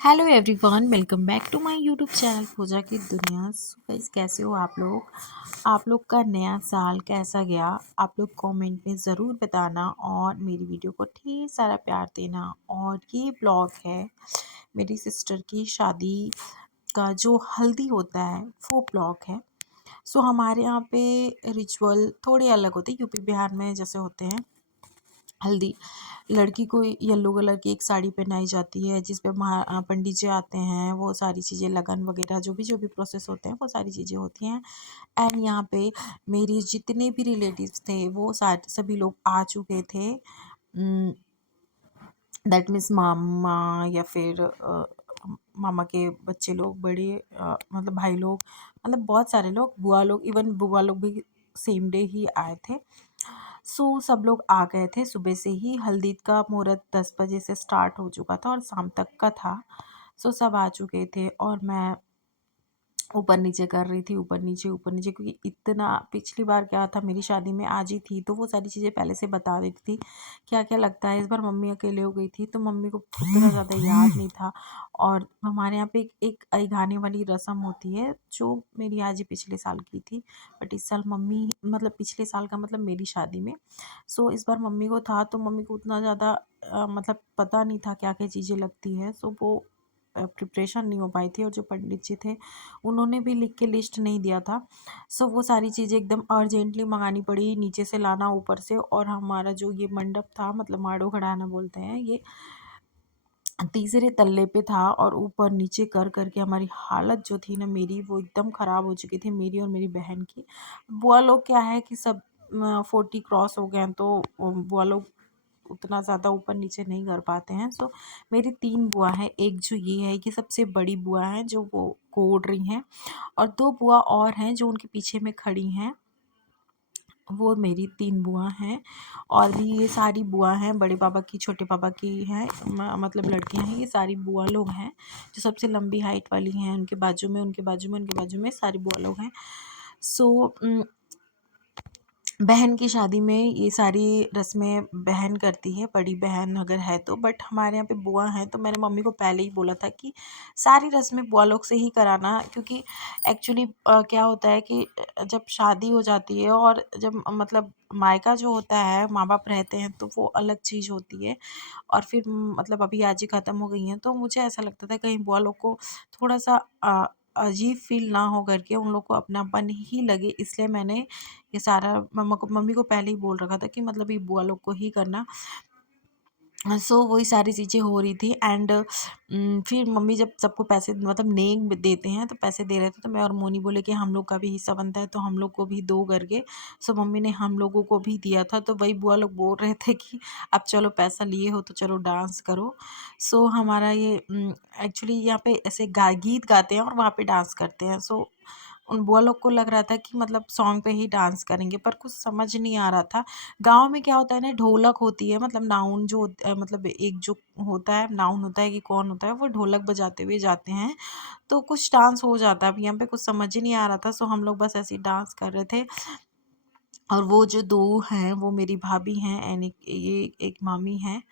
Hello everyone, welcome back to my YouTube channel Pooja की दुनिया। So guys, कैसे हो आप लोग का नया साल कैसा गया? आप लोग कमेंट में ज़रूर बताना और मेरी वीडियो को ढेर सारा प्यार देना। और ये ब्लॉग है मेरी सिस्टर की शादी का, जो हल्दी होता है वो ब्लॉग है। सो हमारे यहाँ पे रिचुअल थोड़े अलग होते हैं, यूपी बिहार में जैसे होते हैं। हल्दी, लड़की को येलो कलर की एक साड़ी पहनाई जाती है जिस पे पंडित जी आते हैं, वो सारी चीज़ें लगन वगैरह जो भी प्रोसेस होते हैं वो सारी चीज़ें होती हैं। एंड यहाँ पे मेरे जितने भी रिलेटिव्स थे वो सारे सभी लोग आ चुके थे। दैट मीन्स मामा या फिर मामा के बच्चे लोग, बड़े मतलब भाई लोग, मतलब बहुत सारे लोग, बुआ लोग, इवन बुआ लोग भी सेम डे ही आए थे। सो सब लोग आ गए थे सुबह से ही। हल्दी का मुहूर्त 10 बजे से स्टार्ट हो चुका था और शाम तक का था। सो सब आ चुके थे और मैं ऊपर नीचे कर रही थी, ऊपर नीचे, क्योंकि इतना पिछली बार क्या था, मेरी शादी में आज ही थी तो वो सारी चीज़ें पहले से बता देती थी क्या क्या लगता है। इस बार मम्मी अकेले हो गई थी तो मम्मी को उतना ज़्यादा याद नहीं था। और हमारे यहाँ पे एक अहिगाने वाली रस्म होती है जो मेरी आज ही पिछले साल की थी, बट इस साल मम्मी, मतलब पिछले साल का मतलब मेरी शादी में। सो इस बार मम्मी को था तो मम्मी को उतना ज़्यादा मतलब पता नहीं था क्या क्या चीज़ें लगती है। सो वो प्रिपरेशन नहीं हो पाई थी और जो पंडित जी थे उन्होंने भी लिख के लिस्ट नहीं दिया था। सो वो सारी चीज़ें एकदम अर्जेंटली मंगानी पड़ी, नीचे से लाना ऊपर से। और हमारा जो ये मंडप था, मतलब माड़ो घड़ाना बोलते हैं, ये तीसरे तल्ले पे था और ऊपर नीचे कर करके हमारी हालत जो थी ना, मेरी वो एकदम ख़राब हो चुकी थी, मेरी और मेरी बहन की। बुआ लोग क्या है कि सब 40 क्रॉस हो गए हैं तो बुआ लोग उतना ज़्यादा ऊपर नीचे नहीं कर पाते हैं। सो मेरी 3 बुआ हैं, एक जो ये है कि सबसे बड़ी बुआ हैं जो वो कोड रही हैं, और 2 बुआ और हैं जो उनके पीछे में खड़ी हैं। वो मेरी 3 बुआ हैं। और भी ये सारी बुआ हैं, बड़े पापा की, छोटे पापा की हैं, मतलब लड़कियां हैं। ये सारी बुआ लोग हैं। जो सबसे लंबी हाइट वाली हैं उनके बाजू में, उनके बाजू में सारी बुआ लोग हैं। सो बहन की शादी में ये सारी रस्में बहन करती है, बड़ी बहन अगर है तो। बट हमारे यहाँ पे बुआ हैं तो मैंने मम्मी को पहले ही बोला था कि सारी रस्में बुआ लोग से ही कराना, क्योंकि एक्चुअली क्या होता है कि जब शादी हो जाती है और जब मतलब मायका जो होता है, माँ बाप रहते हैं तो वो अलग चीज़ होती है। और फिर मतलब अभी आज ही ख़त्म हो गई हैं तो मुझे ऐसा लगता था कहीं बुआ लोग को थोड़ा सा अजीब फील ना हो करके, उन लोग को अपनापन ही लगे, इसलिए मैंने ये सारा मम्मी को पहले ही बोल रखा था कि मतलब ये बुआ लोग को ही करना। सो वही सारी चीज़ें हो रही थी। एंड फिर मम्मी जब सबको पैसे, मतलब नेक देते हैं तो पैसे दे रहे थे, तो मैं और मोनी बोले कि हम लोग का भी हिस्सा बनता है तो हम लोग को भी दो करके। सो मम्मी ने हम लोगों को भी दिया था, तो वही बुआ लोग बोल रहे थे कि अब चलो पैसा लिए हो तो चलो डांस करो। सो हमारा ये एक्चुअली यहाँ पे ऐसे गीत गाते हैं और वहाँ पे डांस करते हैं। सो उन बुआ लोग को लग रहा था कि मतलब सॉन्ग पे ही डांस करेंगे, पर कुछ समझ नहीं आ रहा था। गाँव में क्या होता है ना, ढोलक होती है, मतलब नाउन जो मतलब एक जो होता है, नाउन होता है कि कौन होता है, वो ढोलक बजाते हुए जाते हैं तो कुछ डांस हो जाता है। अब यहाँ पे कुछ समझ ही नहीं आ रहा था, सो हम लोग बस ऐसे ही डांस कर रहे थे। और वो जो 2 हैं वो मेरी भाभी हैं एंड ये एक मामी हैं।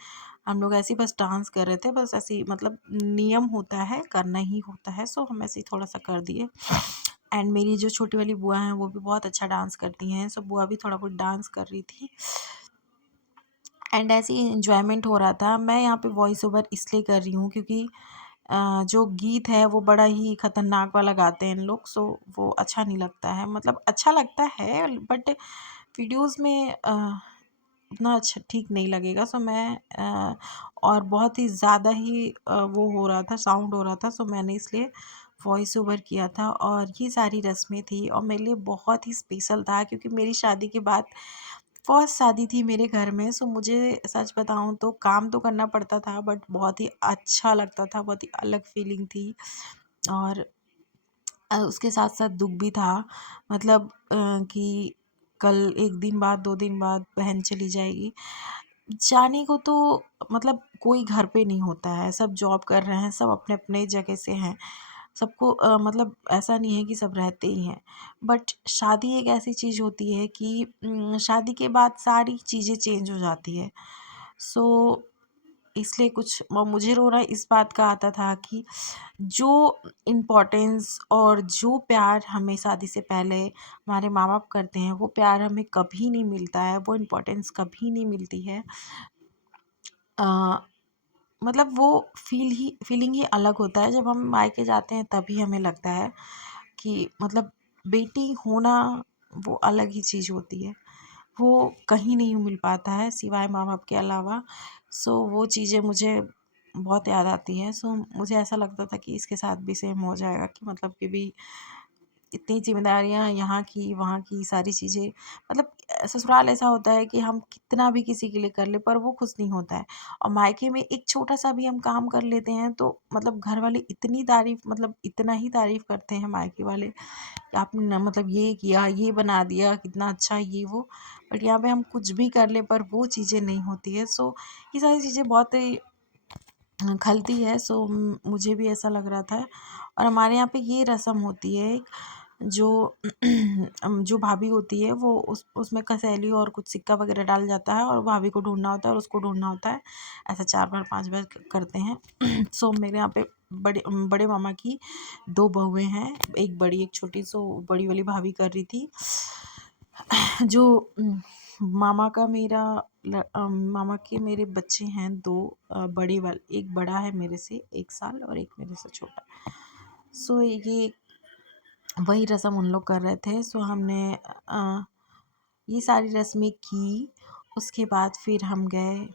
हम लोग ऐसे ही बस डांस कर रहे थे, बस ऐसे ही, मतलब नियम होता है, करना ही होता है, सो हम ऐसे ही थोड़ा-सा कर दिए। एंड मेरी जो छोटी वाली बुआ हैं वो भी बहुत अच्छा डांस करती हैं, सो बुआ भी थोड़ा बहुत डांस कर रही थी। एंड ऐसे ही एन्जॉयमेंट हो रहा था। मैं यहाँ पे वॉइस ओवर इसलिए कर रही हूँ क्योंकि जो गीत है वो बड़ा ही खतरनाक वाला गाते हैं इन लोग, सो वो अच्छा नहीं लगता है। मतलब अच्छा लगता है बट वीडियोज़ में उतना अच्छा ठीक नहीं लगेगा। सो मैं और बहुत ही ज़्यादा ही वो हो रहा था, साउंड हो रहा था, सो मैंने इसलिए वॉइस ओवर किया था। और ये सारी रस्में थी और मेरे लिए बहुत ही स्पेशल था क्योंकि मेरी शादी के बाद फर्स्ट शादी थी मेरे घर में। सो मुझे सच बताऊँ तो काम तो करना पड़ता था बट बहुत ही अच्छा लगता था, बहुत ही अलग फीलिंग थी। और उसके साथ साथ दुख भी था, मतलब कि कल 1 दिन बाद, 2 दिन बाद बहन चली जाएगी। जाने को तो मतलब कोई घर पे नहीं होता है, सब जॉब कर रहे हैं, सब अपने-अपने जगह से हैं। सबको मतलब ऐसा नहीं है कि सब रहते ही हैं। बट शादी एक ऐसी चीज़ होती है कि शादी के बाद सारी चीज़ें चेंज हो जाती है। सो इसलिए कुछ मुझे रोना इस बात का आता था कि जो इम्पोर्टेंस और जो प्यार हमें शादी से पहले हमारे माँ बाप करते हैं, वो प्यार हमें कभी नहीं मिलता है, वो इम्पोर्टेंस कभी नहीं मिलती है। अ, मतलब वो फीलिंग ही अलग होता है। जब हम मायके जाते हैं तभी हमें लगता है कि मतलब बेटी होना वो अलग ही चीज़ होती है। वो कहीं नहीं मिल पाता है सिवाय माँ बाप के अलावा। सो वो चीज़ें मुझे बहुत याद आती हैं। सो मुझे ऐसा लगता था कि इसके साथ भी सेम हो जाएगा, कि मतलब कि भी इतनी जिम्मेदारियाँ, यहाँ की वहाँ की सारी चीज़ें, मतलब ससुराल ऐसा होता है कि हम कितना भी किसी के लिए कर ले पर वो खुश नहीं होता है। और मायके में एक छोटा सा भी हम काम कर लेते हैं तो मतलब घर वाले इतनी तारीफ, मतलब इतना ही तारीफ करते हैं मायके वाले कि आपने ना मतलब ये किया, ये बना दिया, कितना अच्छा ये वो। बट यहाँ पे हम कुछ भी कर ले पर वो चीज़ें नहीं होती है। सो ये सारी चीज़ें बहुत ही खलती है। सो मुझे भी ऐसा लग रहा था। और हमारे यहाँ पे ये रस्म होती है, जो जो भाभी होती है वो उसमें कसेली और कुछ सिक्का वगैरह डाल जाता है और भाभी को ढूंढना होता है और उसको ढूंढना होता है। ऐसा 4 बार 5 बार करते हैं। सो मेरे यहाँ पे बड़े बड़े मामा की 2 बहुएं हैं, एक बड़ी एक छोटी। सो बड़ी वाली भाभी कर रही थी। जो मामा का मेरा मामा के मेरे बच्चे हैं 2। बड़े वाले, एक बड़ा है मेरे से 1 साल और एक मेरे से छोटा। सो ये वही रस्म उन लोग कर रहे थे। सो हमने ये सारी रस्में की। उसके बाद फिर हम गए,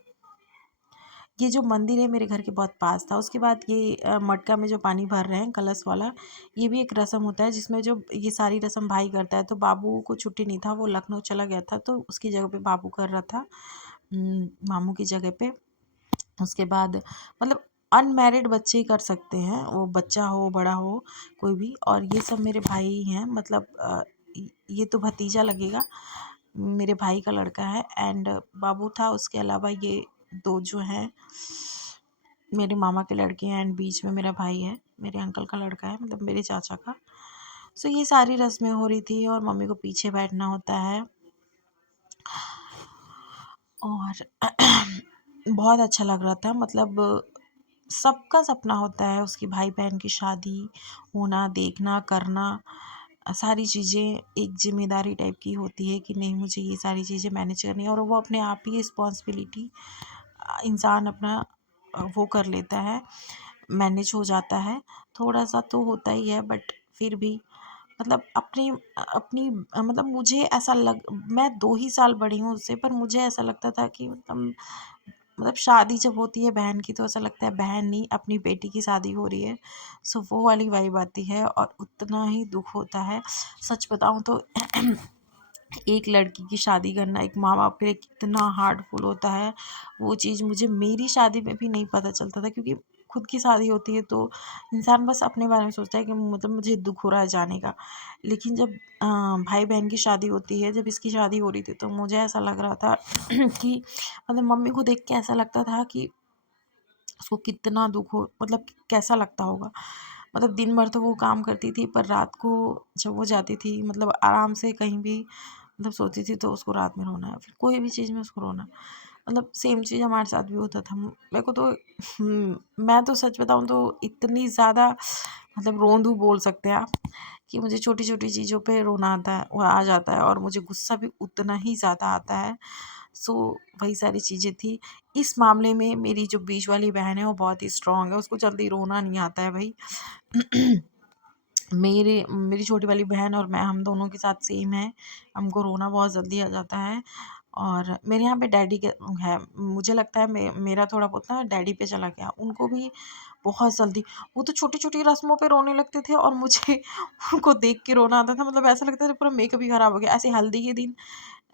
ये जो मंदिर है मेरे घर के बहुत पास था। उसके बाद ये मटका में जो पानी भर रहे हैं कलश वाला, ये भी एक रस्म होता है जिसमें जो ये सारी रस्म भाई करता है। तो बाबू को छुट्टी नहीं था, वो लखनऊ चला गया था, तो उसकी जगह पे बाबू कर रहा था, मामू की जगह पे। उसके बाद मतलब अनमैरिड बच्चे ही कर सकते हैं, वो बच्चा हो बड़ा हो कोई भी। और ये सब मेरे भाई हैं, मतलब ये तो भतीजा लगेगा, मेरे भाई का लड़का है। एंड बाबू था, उसके अलावा ये 2 जो हैं मेरे मामा के लड़के हैं। एंड बीच में मेरा भाई है, मेरे अंकल का लड़का है, मतलब मेरे चाचा का। सो ये सारी रस्में हो रही थी और मम्मी को पीछे बैठना होता है। और बहुत अच्छा लग रहा था, मतलब सबका सपना होता है उसकी भाई बहन की शादी होना, देखना, करना। सारी चीज़ें एक जिम्मेदारी टाइप की होती है कि नहीं, मुझे ये सारी चीज़ें मैनेज करनी है। और वो अपने आप ही रिस्पॉन्सिबिलिटी इंसान अपना वो कर लेता है, मैनेज हो जाता है। थोड़ा सा तो होता ही है बट फिर भी मतलब अपनी अपनी मतलब मुझे ऐसा लग, मैं 2 ही साल बड़ी हूँ उससे, पर मुझे ऐसा लगता था कि मतलब शादी जब होती है बहन की तो ऐसा लगता है बहन नहीं, अपनी बेटी की शादी हो रही है। सो वो वाली वाइब आती है और उतना ही दुख होता है। सच बताऊँ तो एक लड़की की शादी करना एक माँ बाप के लिए कितना हार्डफुल होता है, वो चीज़ मुझे मेरी शादी में भी नहीं पता चलता था, क्योंकि खुद की शादी होती है तो इंसान बस अपने बारे में सोचता है कि मतलब मुझे दुख हो रहा है जाने का। लेकिन जब भाई बहन की शादी होती है, जब इसकी शादी हो रही थी तो मुझे ऐसा लग रहा था कि मतलब मम्मी को देख के ऐसा लगता था कि उसको कितना दुख हो, मतलब कैसा लगता होगा। मतलब दिन भर तो वो काम करती थी, पर रात को जब वो जाती थी, मतलब आराम से कहीं भी मतलब सोती थी, तो उसको रात में रोना है, फिर कोई भी चीज़ में उसको रोना। मतलब सेम चीज़ हमारे साथ भी होता था। मेरे को तो मैं तो सच बताऊँ तो इतनी ज़्यादा मतलब रोंदू बोल सकते हैं आप, कि मुझे छोटी छोटी चीज़ों पे रोना आता है, वो आ जाता है, और मुझे गुस्सा भी उतना ही ज़्यादा आता है। सो वही सारी चीज़ें थी। इस मामले में मेरी जो बीच वाली बहन है वो बहुत ही स्ट्रॉन्ग है, उसको जल्दी रोना नहीं आता है भाई। मेरी छोटी वाली बहन और मैं, हम दोनों के साथ सेम है, हमको रोना बहुत जल्दी आ जाता है। और मेरे यहाँ पे डैडी के है, मुझे लगता है मेरा थोड़ा बहुत ना डैडी पे चला गया, उनको भी बहुत जल्दी। वो तो छोटी छोटी रस्मों पे रोने लगते थे और मुझे उनको देख के रोना आता था, मतलब ऐसा लगता था पूरा मेकअप ही खराब हो गया। ऐसे हल्दी के दिन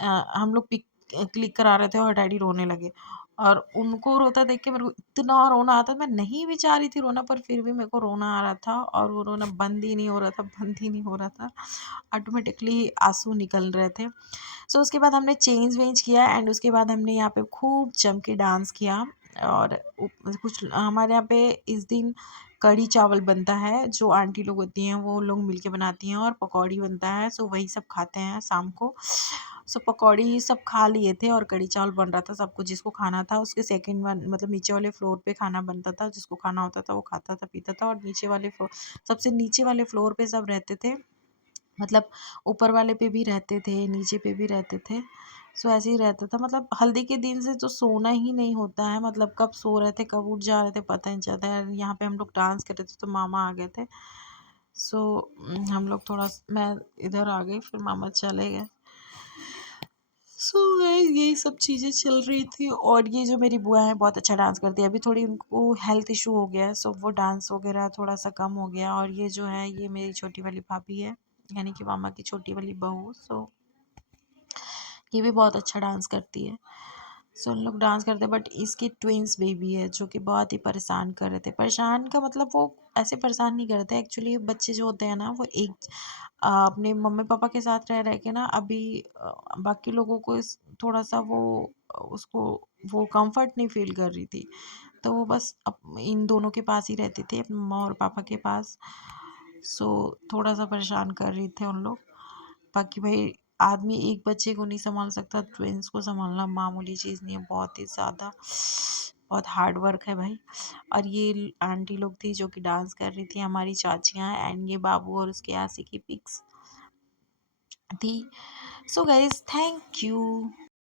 हम लोग पिक क्लिक करा रहे थे और डैडी रोने लगे, और उनको रोता देख के मेरे को इतना रोना आता था। मैं नहीं भी चाह रही थी रोना, पर फिर भी मेरे को रोना आ रहा था, और वो रोना बंद ही नहीं हो रहा था, बंद ही नहीं हो रहा था, ऑटोमेटिकली आंसू निकल रहे थे। सो उसके बाद हमने चेंज वेंज किया, एंड उसके बाद हमने यहाँ पे खूब जम के डांस किया। और कुछ हमारे यहाँ पे इस दिन कढ़ी चावल बनता है, जो आंटी लोग होती हैं वो लोग मिलके बनाती हैं, और पकौड़ी बनता है। सो वही सब खाते हैं शाम को। सो पकौड़ी ये सब खा लिए थे और कढ़ी चावल बन रहा था, सबको जिसको खाना था उसके सेकंड वन मतलब नीचे वाले फ्लोर पे खाना बनता था, जिसको खाना होता था वो खाता था पीता था, और नीचे वाले फ्लोर सबसे नीचे वाले फ्लोर पे सब रहते थे, मतलब ऊपर वाले पे भी रहते थे, नीचे पे भी रहते थे। सो ऐसे ही रहता था, मतलब हल्दी के दिन से तो सोना ही नहीं होता है, मतलब कब सो रहे थे कब उठ जा रहे थे पता ही नहीं चलता है। यहाँ पे हम लोग डांस कर रहे थे तो मामा आ गए थे। सो हम लोग थोड़ा मैं इधर आ गई, फिर मामा चले गए। सो गाइस यही सब चीज़ें चल रही थी, और ये जो मेरी बुआ है बहुत अच्छा डांस करती है, अभी थोड़ी उनको हेल्थ इशू हो गया है, सो वो डांस वगैरह थोड़ा सा कम हो गया। और ये जो है ये मेरी छोटी वाली भाभी है, यानी कि मामा की छोटी वाली बहू। सो ये भी बहुत अच्छा डांस करती है। सो उन लोग डांस करते हैं, बट इसकी ट्विंस बेबी है जो कि बहुत ही परेशान कर रहे थे। परेशान का मतलब वो ऐसे परेशान नहीं करते एक्चुअली, बच्चे जो होते हैं ना वो एक अपने मम्मी पापा के साथ रह रह के ना अभी बाकी लोगों को थोड़ा सा वो उसको वो कंफर्ट नहीं फील कर रही थी, तो वो बस इन दोनों के पास ही रहती थी, अपने मम्मा और पापा के पास। सो थोड़ा सा परेशान कर रही थे उन लोग। बाकी भाई आदमी एक बच्चे को नहीं संभाल सकता, ट्विंस को संभालना मामूली चीज़ नहीं है, बहुत ही ज़्यादा बहुत हार्ड वर्क है भाई। और ये आंटी लोग थी जो कि डांस कर रही थी, हमारी चाचियाँ, एंड ये बाबू और उसके आसी की पिक्स थी। So guys thank you.